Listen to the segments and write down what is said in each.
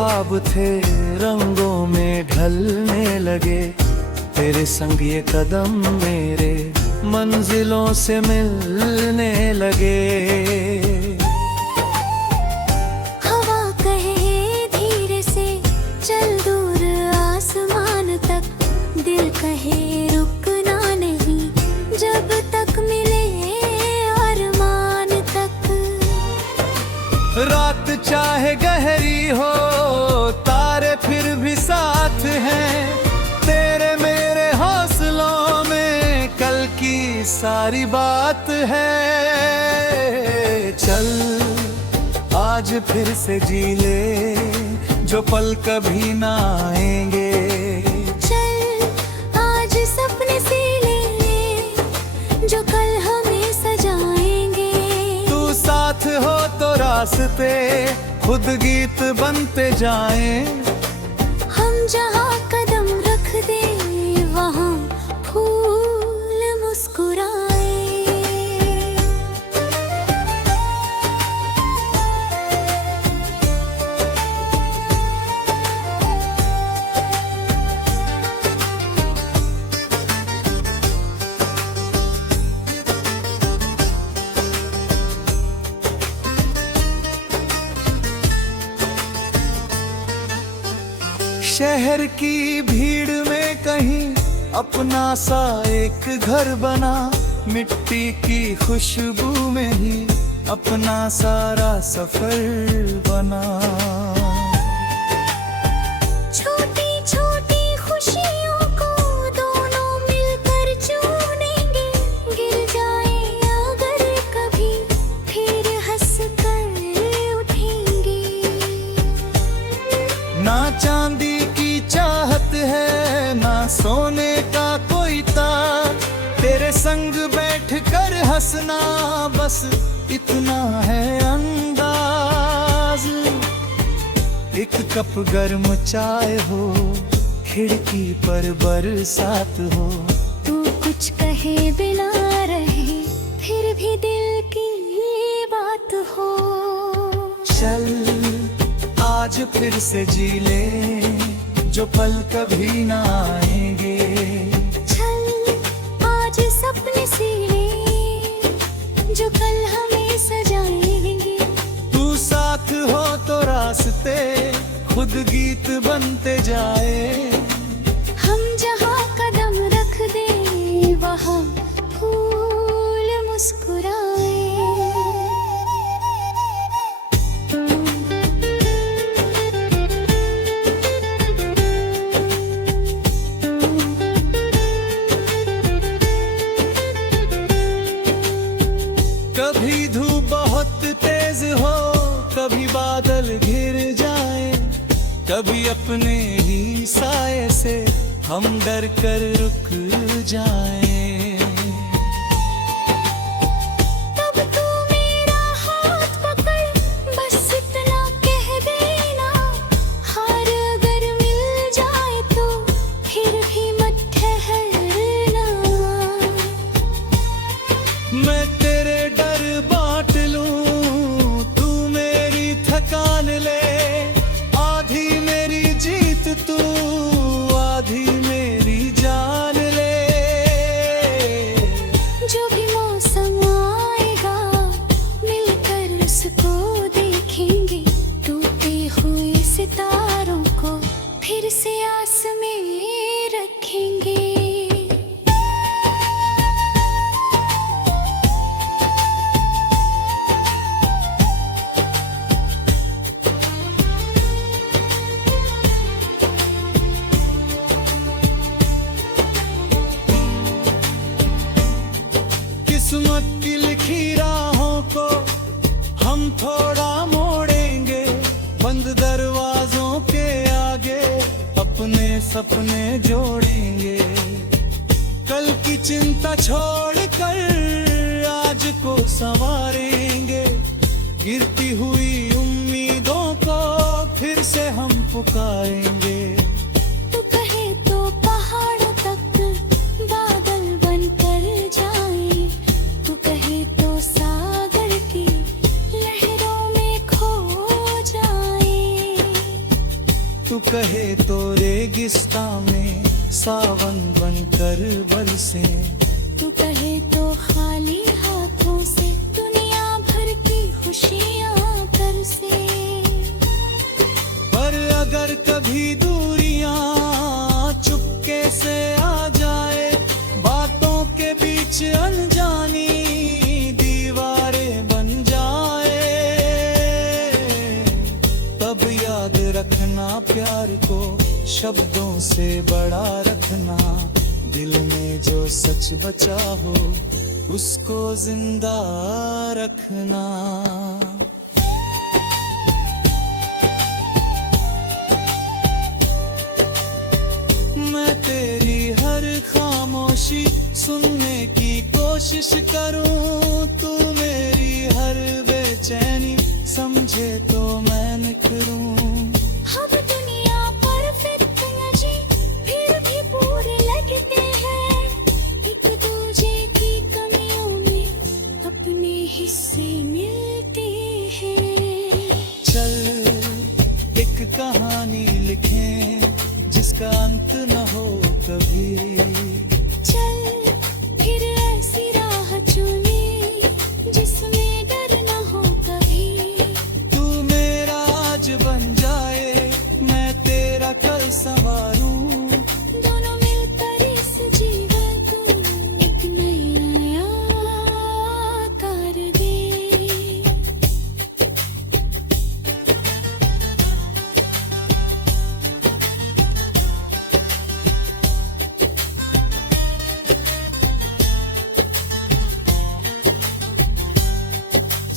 ख्वाब थे रंगों में ढलने लगे, तेरे संग ये कदम मेरे मंजिलों से मिलने लगे। हवा कहे धीरे से चल दूर आसमान तक, दिल कहे रुकना नहीं जब तक मिले अरमान तक। रात चाहे गहरी हो तारे फिर भी साथ हैं, तेरे मेरे हौसलों में कल की सारी बात है। चल आज फिर से जी ले जो पल कभी ना आएंगे। चल आज सपने सी ले जो कल हमें सजाएंगे। तू साथ हो तो रास्ते खुद गीत बनते जाएं। हम जहाँ कदम रख दे वहाँ फूल मुस्कुराए। शहर की भीड़ में कहीं अपना सा एक घर बना, मिट्टी की खुशबू में ही अपना सारा सफर बना। छोटी छोटी खुशियों को दोनों मिलकर चुनेंगे, गिर जाए अगर कभी फिर हंस कर उठेंगे। ना चांदी की चाहत है ना सोने का कोई तार, तेरे संग बैठ कर हंसना बस इतना है अंदाज। एक कप गर्म चाय हो, खिड़की पर बरसात हो, तू कुछ कहे बिना रहे फिर भी दिल की बात हो। चल आज फिर से जी ले जो पल कभी ना आएंगे। चल आज सपने सी ले जो कल हमें सजाएंगे। तू साथ हो तो रास्ते खुद गीत बनते जाए। हम जहाँ कदम रख दे वहाँ फूल मुस्कुराए। कभी धूप बहुत तेज हो, कभी बादल घिर जाए, कभी अपने ही साए से हम डर कर रुक जाएं। तब तू मेरा हाथ पकड़ बस इतना कह देना, हार अगर मिल जाए तो फिर भी मत ठहरना। मैं तेरे डर बांट लूं, तू मेरी थकान ले, आधी मेरी जीत तू आधी मेरी जान ले। जो भी मौसम आएगा मिलकर उसको देखेंगे, टूटे हुए सितारों को फिर से आस में रखेंगे। किस्मत की लिखी राहों को हम थोड़ा मोड़ेंगे, बंद दरवाजों के आगे अपने सपने जोड़ेंगे। कल की चिंता छोड़कर आज को संवारेंगे, गिरती हुई उम्मीदों को फिर से हम पुकारेंगे। तू कहे तो पहाड़ों तक बादल बनकर जाए, तू कहे तो सागर की लहरों में खो जाए। तू कहे तो रेगिस्तान में सावन बनकर बरसे, तू कहे तो खाली हाथों से दुनिया भर की खुशियाँ बरसे। पर अगर कभी दूरियां चुपके से आ जाए, बातों के बीच अनजानी दीवारें बन जाए, तब याद रखना प्यार को शब्दों से बड़ा रखना, दिल में जो सच बचा हो उसको जिंदा रखना। मैं तेरी हर खामोशी सुनने की कोशिश करूं, तू मेरी हर बेचैनी समझे तो मैं निखरूं। हम दुनिया परफेक्ट हैं जी, फिर भी पूरे लगते हैं, एक दूजे की कमियों में अपने हिस्से मिलते हैं। चल एक कहानी लिखें जिसका अंत न हो कभी, चल फिर ऐसी राह चुने जिसमें डर न हो कभी। तू मेरा आज बन जाए मैं तेरा कल संवारूं, दोनों मिलकर इस जीवन को एक नया कर दे।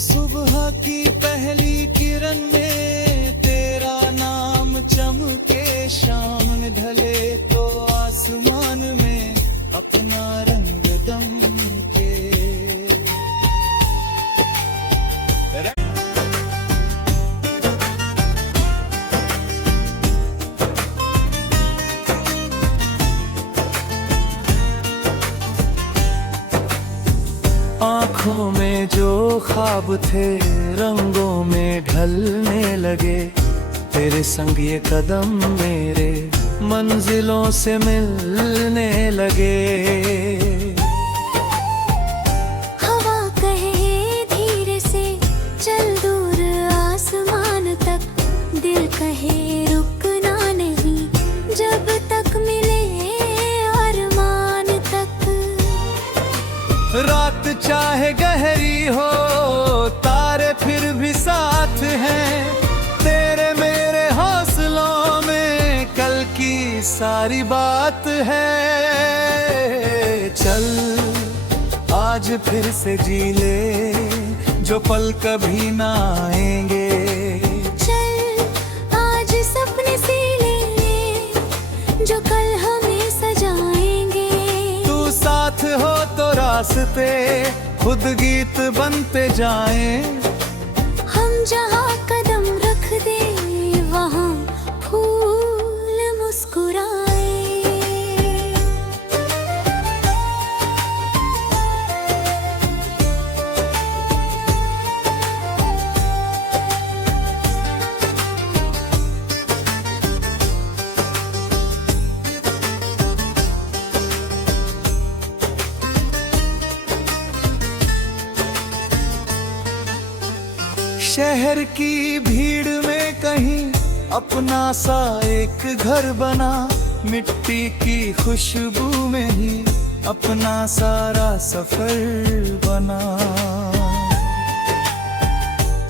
सुबह की पहली किरण में तेरा नाम चमके, शाम में ढले तो आसमान में अपना रंग दमके। आँखों में जो ख्वाब थे रंगों में ढलने लगे, तेरे संग ये कदम मेरे मंजिलों से मिलने लगे। हवा कहे धीरे से चल दूर आसमान तक, दिल कहे रुकना नहीं जब तक मिले अरमान तक। रात चाहे गहरी हो तारे फिर भी साथ हैं, तेरे मेरे हौसलों में कल की सारी बात है। चल आज फिर से जी ले जो पल कभी ना आएंगे, चल आज सपने सी ले जो कल हमें सजाएंगे। तू साथ हो तो रास्ते खुद गीत बनते जाएं, हम जहाँ कदम रख दे वहाँ फूल मुस्कुराए। शहर की भीड़ में कहीं अपना सा एक घर बना, मिट्टी की खुशबू में ही अपना सारा सफर बना।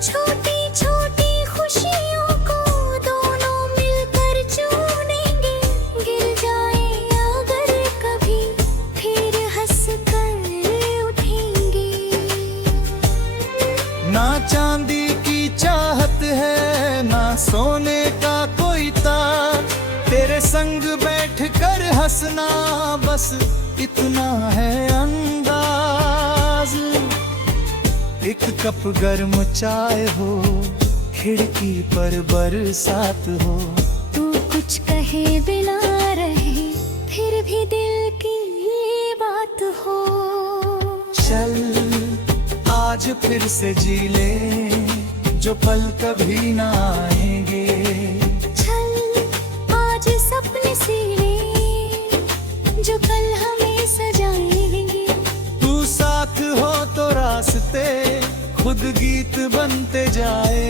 छोटी छोटी खुशियों को दोनों मिलकर चुनेंगे, गिर जाए अगर कभी फिर हंस कर उठेंगे। ना चांदी की चाहत है ना सोने का कोई तार, तेरे संग बैठ कर हंसना बस इतना है अंदाज। एक कप गर्म चाय हो खिड़की पर बरसात हो, तू कुछ कहे बिना रहे फिर भी दिल की बात हो। चल आज फिर से जी ले जो पल कभी ना आएंगे, चल तस्वीरें जो कल हमें सजाएंगी। तू साथ हो तो रास्ते खुद गीत बनते जाए।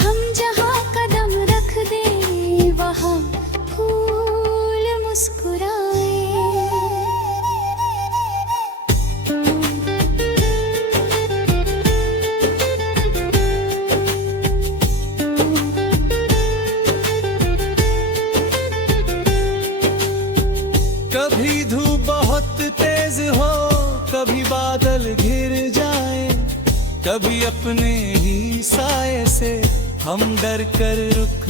हम जहाँ कदम रख दे वहाँ फूल मुस्कुराए। कभी धूप बहुत तेज हो, कभी बादल घिर जाए, कभी अपने ही साए से हम डर कर रुक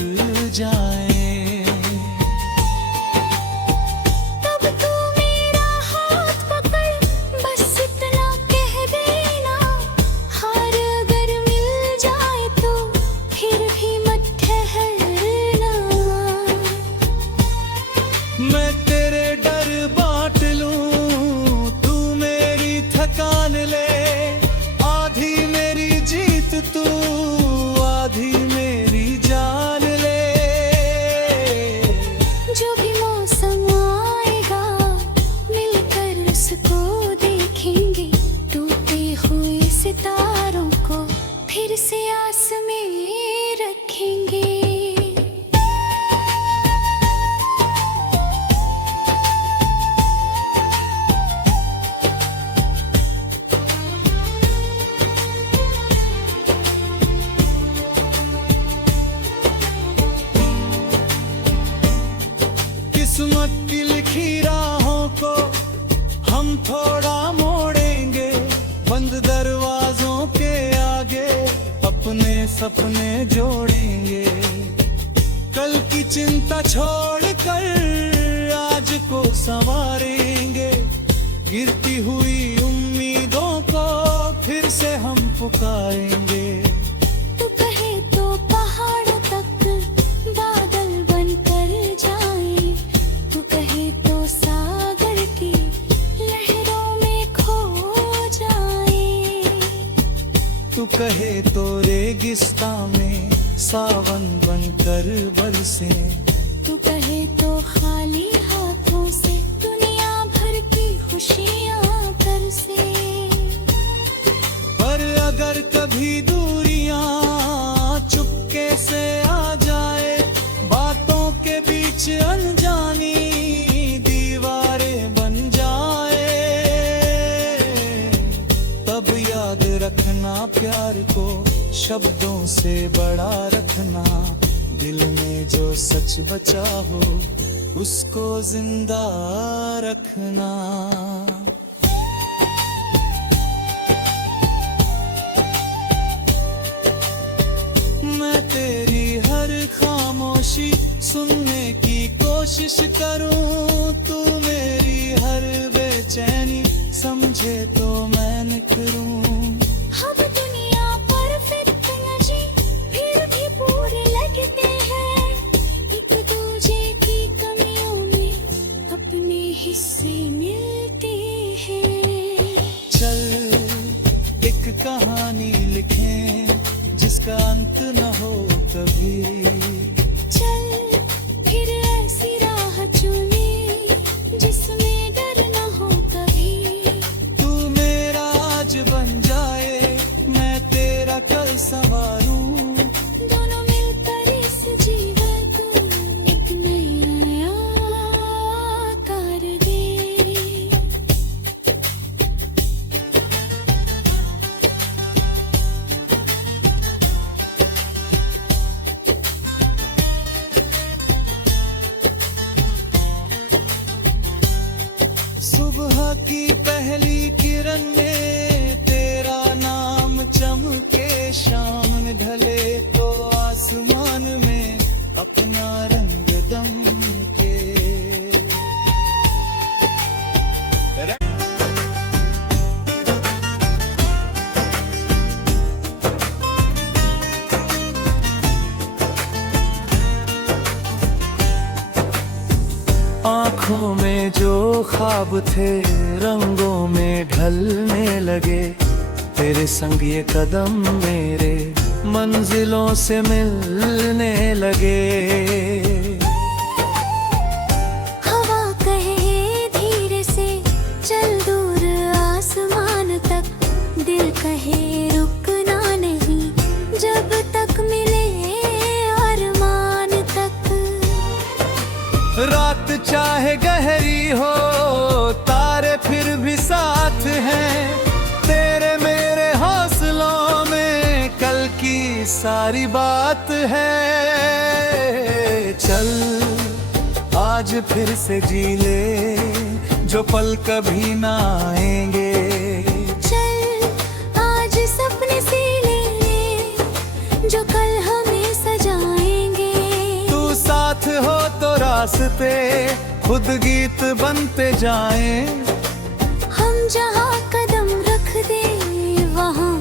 जाएं। तब तू मेरा हाथ पकड़ बस इतना कह देना, हार अगर मिल जाए तो फिर भी मत ठहरना। मैं तेरे डर बांट लूं, तू मेरी थकान ले, आधी मेरी जीत तू, आधी मेरी जान ले। जो भी मौसम आएगा मिलकर उसको देखेंगे, टूटे हुए सितारों को फिर से आस में रखेंगे। किस्मत की लिखी राहों को हम थोड़ा मोड़ेंगे, बंद दरवाजों के आगे अपने सपने जोड़ेंगे। कल की चिंता छोड़कर आज को संवारेंगे, गिरती हुई उम्मीदों को फिर से हम पुकारेंगे। तू कहे तो पहाड़ों तक बादल बनकर जाए, तू कहे तो सागर की लहरों में खो जाए, तू कहे तो रेगिस्तान में सावन बनकर बरसे, तू कहे तो खाली हाथों से दुनिया भर की खुशियाँ बरसे। पर अगर कभी दूरियां चुपके से आ जाए, बातों के बीच अनजानी दीवारें बन जाए, तब याद रखना प्यार को शब्दों से बड़ा रखना, दिल में जो सच बचा हो उसको जिंदा रखना। मैं तेरी हर खामोशी सुनने की कोशिश करूं, तू मेरी हर बेचैनी समझे तो मैं निखरूं। हम दुनिया परफेक्ट न जी फिर भी पूरे लगते हैं, एक दूजे की कमियों में अपने हिस्से मिलते हैं। चल एक कहानी लिखें जिसका अंत न हो कभी, चल फिर ऐसी राह चुने जिसमें डर न हो कभी। तू मेरा आज बन जाए, मैं तेरा कल संवारूं, दोनों मिलकर इस जीवन को एक नया आकार दे। सुबह की पहली किरण में तेरा नाम चमके, शाम में ढले तो आसमान में अपना रंग दमके। आँखों में जो ख्वाब थे रंगों में ढलने लगे, तेरे संग ये कदम मेरे मंजिलों से मिलने लगे। रात चाहे गहरी हो तारे फिर भी साथ हैं। तेरे मेरे हौसलों में कल की सारी बात है। चल आज फिर से जी ले जो पल कभी ना आएंगे। चल आज सपने सी ले जो कल हमें सजाएंगे। तू साथ हो तो रास्ते खुद गीत बनते जाएं। हम जहाँ कदम रख दे वहाँ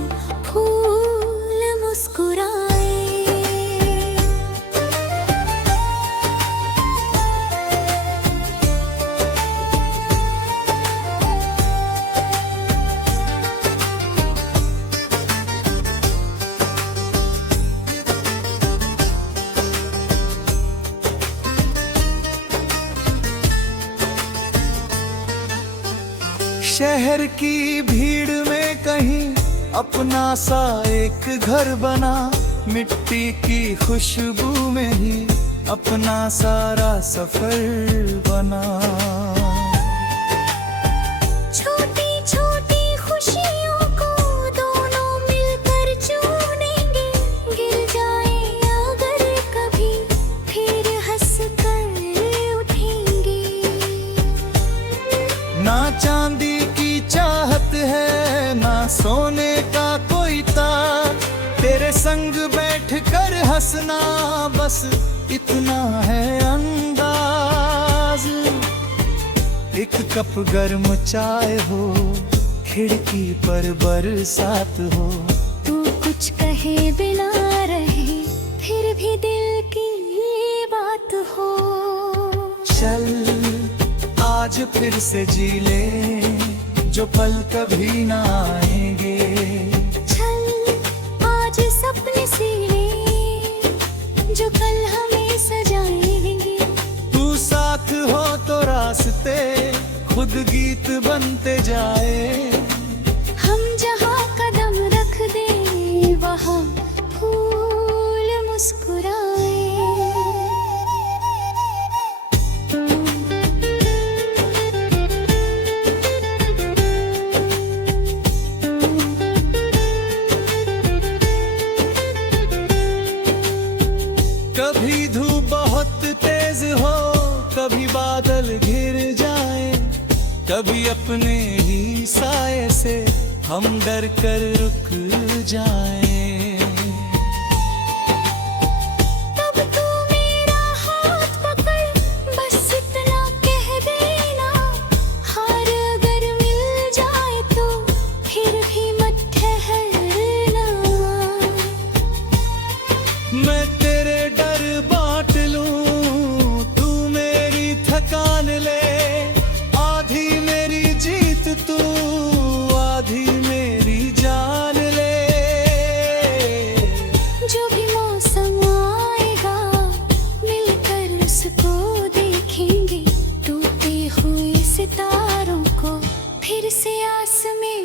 फूल मुस्कुराए। शहर की भीड़ में कहीं अपना सा एक घर बना। मिट्टी की खुशबू में ही अपना सारा सफर बना। छोटी छोटी खुशियों को दोनों मिलकर चुनेंगे। गिर जाए अगर कभी फिर हंस कर उठेंगे। ना चांदी की चाहत है ना सोने का कोई तार। तेरे संग बैठ कर हंसना बस इतना है अंदाज। एक कप गर्म चाय हो खिड़की पर बरसात हो। तू कुछ कहे बिना रहे फिर भी दिल की बात हो। चल आज फिर से जी ले जो पल कभी ना आएंगे। चल आज सपने सी ले जो कल हमें सजाएंगे। तू साथ हो तो रास्ते खुद गीत बनते जाए। हम जहाँ कदम रख दे वहाँ फूल मुस्कुराए। कभी धूप बहुत तेज हो कभी बादल घिर जाए। कभी अपने ही साए से हम डर कर रुक जाएं। तब तू मेरा हाथ पकड़ बस इतना कह देना। हार अगर मिल जाए तो फिर भी मत ठहरना। मैं तेरे डर बांट लूं तू मेरी थकान ले। आधी मेरी जीत तू आधी मेरी जान ले। जो भी मौसम आएगा मिलकर उसको देखेंगे। टूटे हुए सितारों को फिर से आस में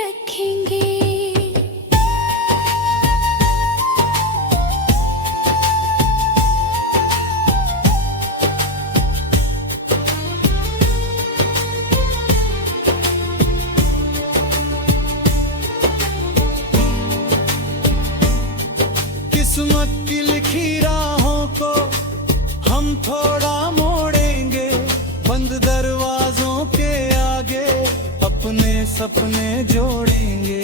रखेंगे। किस्मत की लिखी राहों को हम थोड़ा मोड़ेंगे। बंद दरवाजों के आगे अपने सपने जोड़ेंगे।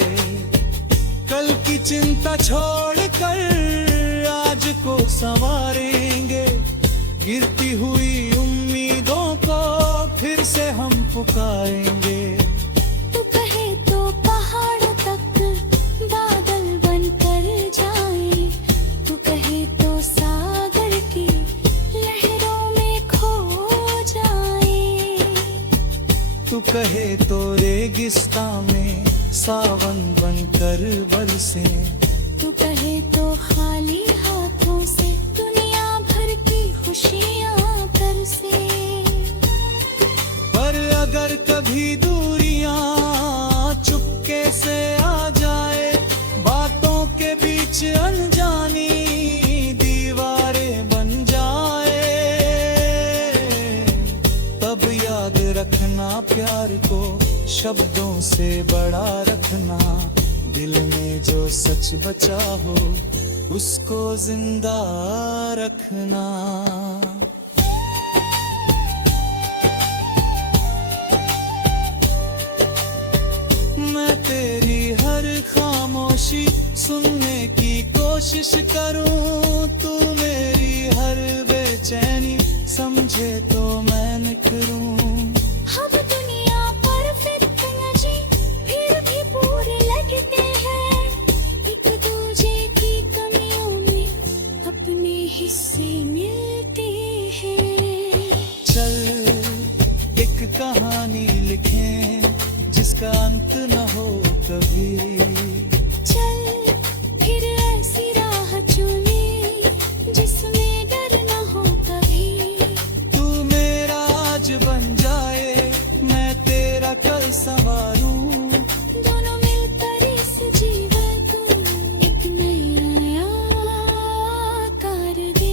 कल की चिंता छोड़कर आज को संवारेंगे। गिरती हुई उम्मीदों को फिर से हम पुकारेंगे। तू कहे तो पहाड़ों तक बादल बनकर जाए। तू कहे तो सागर की लहरों में खो जाए। तू कहे तो रेगिस्तान में सावन बनकर बरसे। तू कहे तो खाली हाथों से दुनिया भर की खुशियाँ बरसे। पर अगर कभी दूरियां चुपके से आ जाए। बातों के बीच अनजानी दीवारें बन जाए। प्यार को शब्दों से बड़ा रखना, दिल में जो सच बचा हो उसको जिंदा रखना। मैं तेरी हर खामोशी सुनने की कोशिश करूं, तू मेरी हर बेचैनी समझे तो मैं निखरूं। हम दुनिया परफेक्ट न जी, फिर भी पूरे लगते हैं। एक दूजे की कमियों में अपने हिस्से मिलते हैं। चल एक कहानी लिखें जिसका अंत न हो कभी। चल फिर ऐसी राह चुने जिसमें डर न हो कभी। तू मेरा आज बन जाए, मैं तेरा कल संवारूं। दोनों मिलकर इस जीवन को एक नया आकार दे।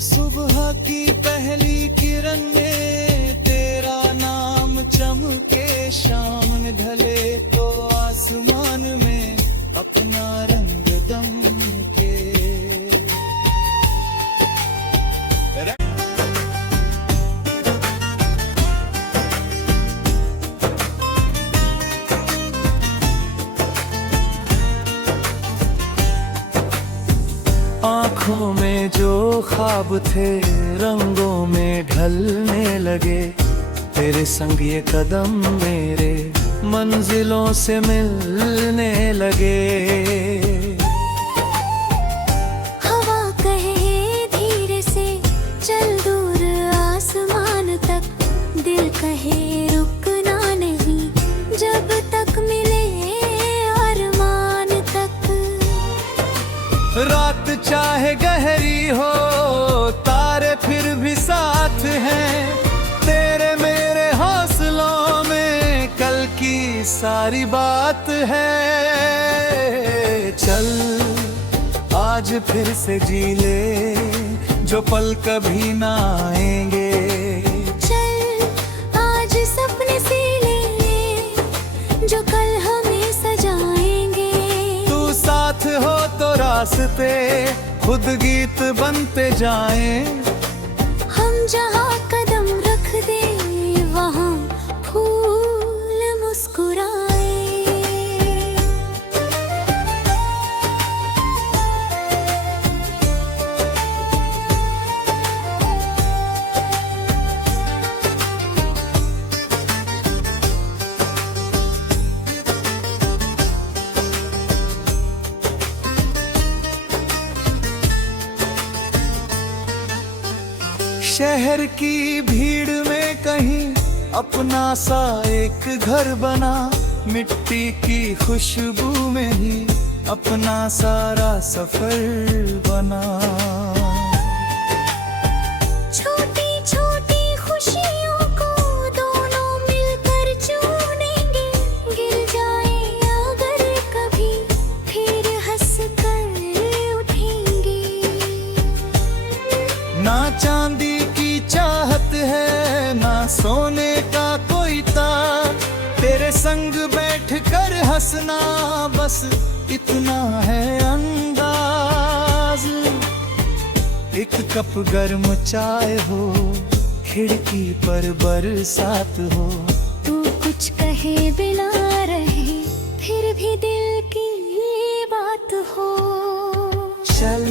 सुबह की पहली किरण में तेरा नाम चमके, शाम में ढले तो आसमान में अपना रंग दमके। आँखों में जो ख्वाब थे रंगों में ढलने लगे, तेरे संग ये कदम मेरे मंजिलों से मिलने लगे। हवा कहे धीरे से चल दूर आसमान तक, दिल कहे रुकना नहीं जब तक मिले अरमान तक। रात चाहे गहरी हो तारे फिर भी साथ हैं, तेरे मेरे हौसलों में कल की सारी बात है। चल आज फिर से जी ले जो पल कभी ना आएंगे। चल आज सपने सी ले जो कल हमें सजाएंगे। तू साथ हो तो रास्ते खुद गीत बनते जाएं। हम जहाँ कदम रख दे वहाँ फूल मुस्कुराए। शहर की भीड़ में कहीं अपना सा एक घर बना, मिट्टी की खुशबू में ही अपना सारा सफर बना। छोटी छोटी खुशियों को दोनों मिलकर चुनेंगे, गिर जाए अगर कभी फिर हंस कर उठेंगे। ना चांदी की चाहत है ना सोने का कोई तार, तेरे संग बैठ कर हंसना बस इतना है अंदाज। एक कप गर्म चाय हो, खिड़की पर बरसात हो, तू कुछ कहे बिना रहे फिर भी दिल की बात हो। चल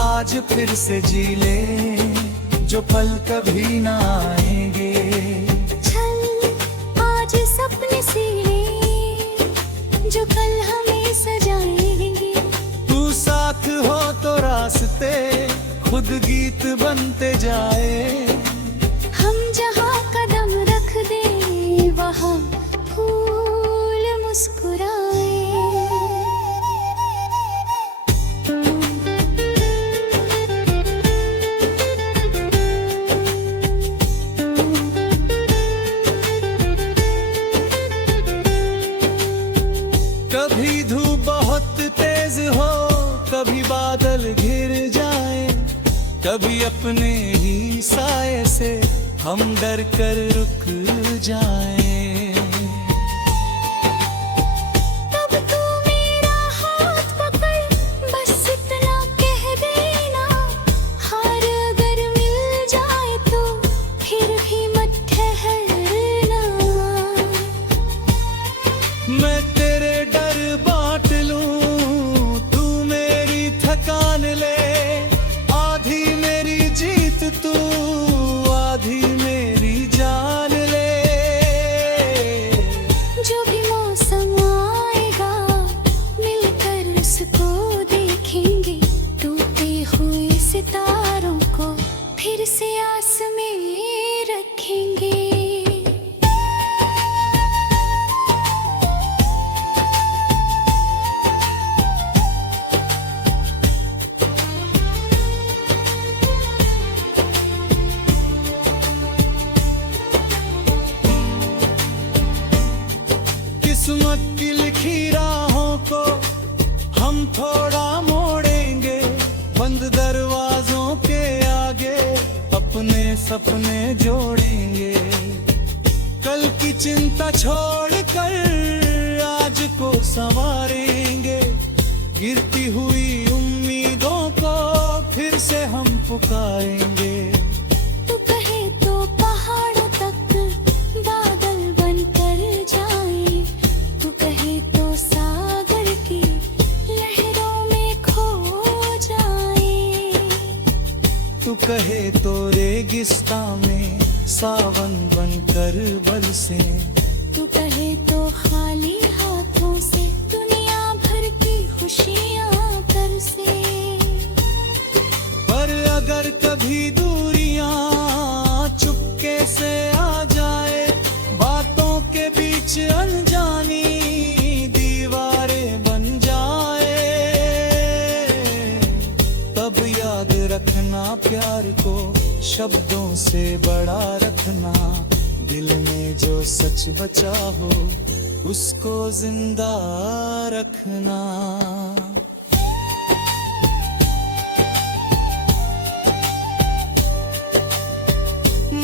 आज फिर से जी ले जो पल कभी ना आएंगे। चल आज सपने सी ले जो कल हमें सजाएंगे। तू साथ हो तो रास्ते खुद गीत बनते जाए। हम जहाँ कदम रख दे वहाँ फूल मुस्कुराए। साए से हम डर कर रुक जाएं। तब तू मेरा हाथ पकड़ बस इतना कह देना, हार अगर मिल जाए तो फिर भी मत ठहरना। मैं तेरे डर बांट लूं, तू मेरी थकान ले, आधी मेरी जीत तू, आधी मेरी जान ले। जो भी मौसम आएगा मिलकर उसको देखेंगे, टूटे हुए सितारों को फिर से आस में रखेंगे। किस्मत की लिखी राहों को हम थोड़ा मोड़ेंगे, बंद दरवाजों के आगे अपने सपने जोड़ेंगे। कल की चिंता छोड़कर आज को संवारेंगे, गिरती हुई उम्मीदों को फिर से हम पुकारेंगे। तू कहे तो पहाड़ों तक बादल बनकर जाए, तू कहे तो सागर की लहरों में खो जाए, तू कहे तो रेगिस्तान में सावन बनकर बरसे, तू कहे तो खाली हाथों से दुनिया भर की खुशियाँ बरसे। पर अगर कभी दूरियां चुपके से आ जाए, बातों के बीच अनजानी दीवारें बन जाए, तब याद रखना प्यार को शब्दों से बड़ा रखना, दिल में जो सच बचा हो उसको जिंदा रखना।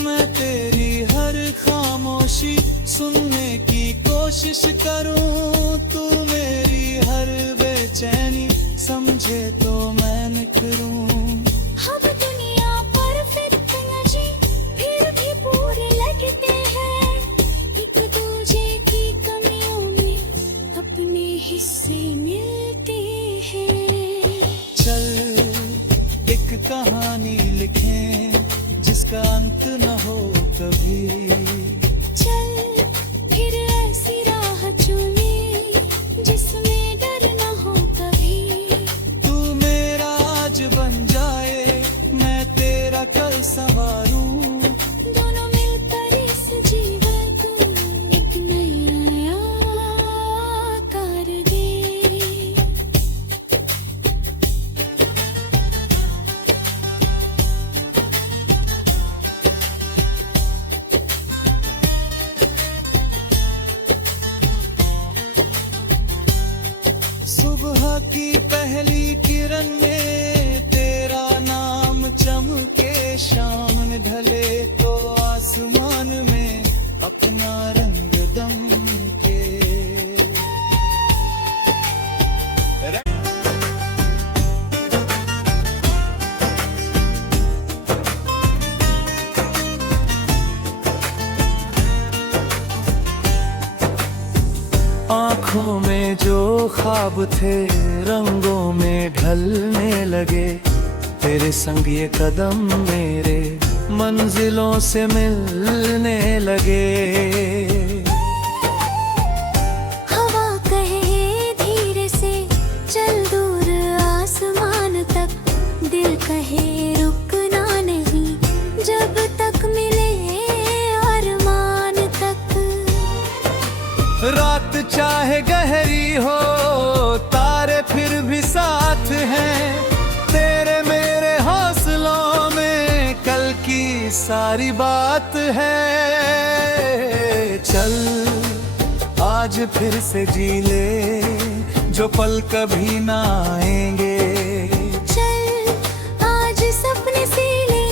मैं तेरी हर खामोशी सुनने की कोशिश करूं, तू मेरी हर बेचैनी समझे तो मैं निखरूं। हम दुनिया परफेक्ट न जी फिर भी पूरे लगते हैं, एक दूजे की कमियों में अपने हिस्से मिलते हैं। चल एक कहानी लिखें जिसका अंत न हो कभी, चल फिर ऐसी राह चुने जिसमें डर न हो कभी। तू मेरा आज बन जाए मैं तेरा कल संवारूं, दोनों मिलकर इस जीवन को एक नया कर दे। सुबह की पहली किरण में तेरा नाम चमके, शाम में ढले तो आसमान में अपना रंग दमके। आँखों में जो ख्वाब थे रंगों में ढलने लगे, तेरे संग ये कदम मेरे मंजिलों से मिलने लगे। हवा कहे धीरे से चल दूर आसमान तक, दिल कहे रुकना नहीं जब तक मिले अरमान तक। रात चाहे गहरी हो तारे फिर भी साथ हैं, तेरे मेरे हौसलों में कल की सारी बात है। चल आज फिर से जी ले जो पल कभी ना आएंगे। चल आज सपने सी ले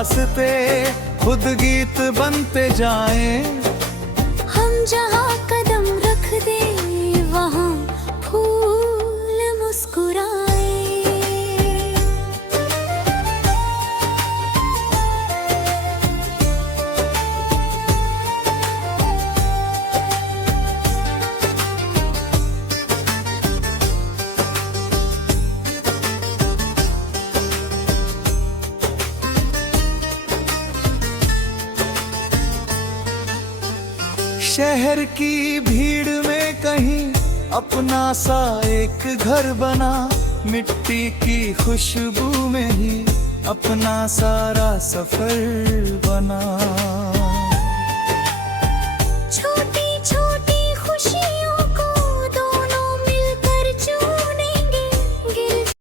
रास्ते खुद गीत बनते जाएं। हम जहाँ कदम रख दे वहाँ फूल मुस्कुराए। शहर की भीड़ में कहीं अपना सा एक घर बना, मिट्टी की खुशबू में ही अपना सारा सफर बना। छोटे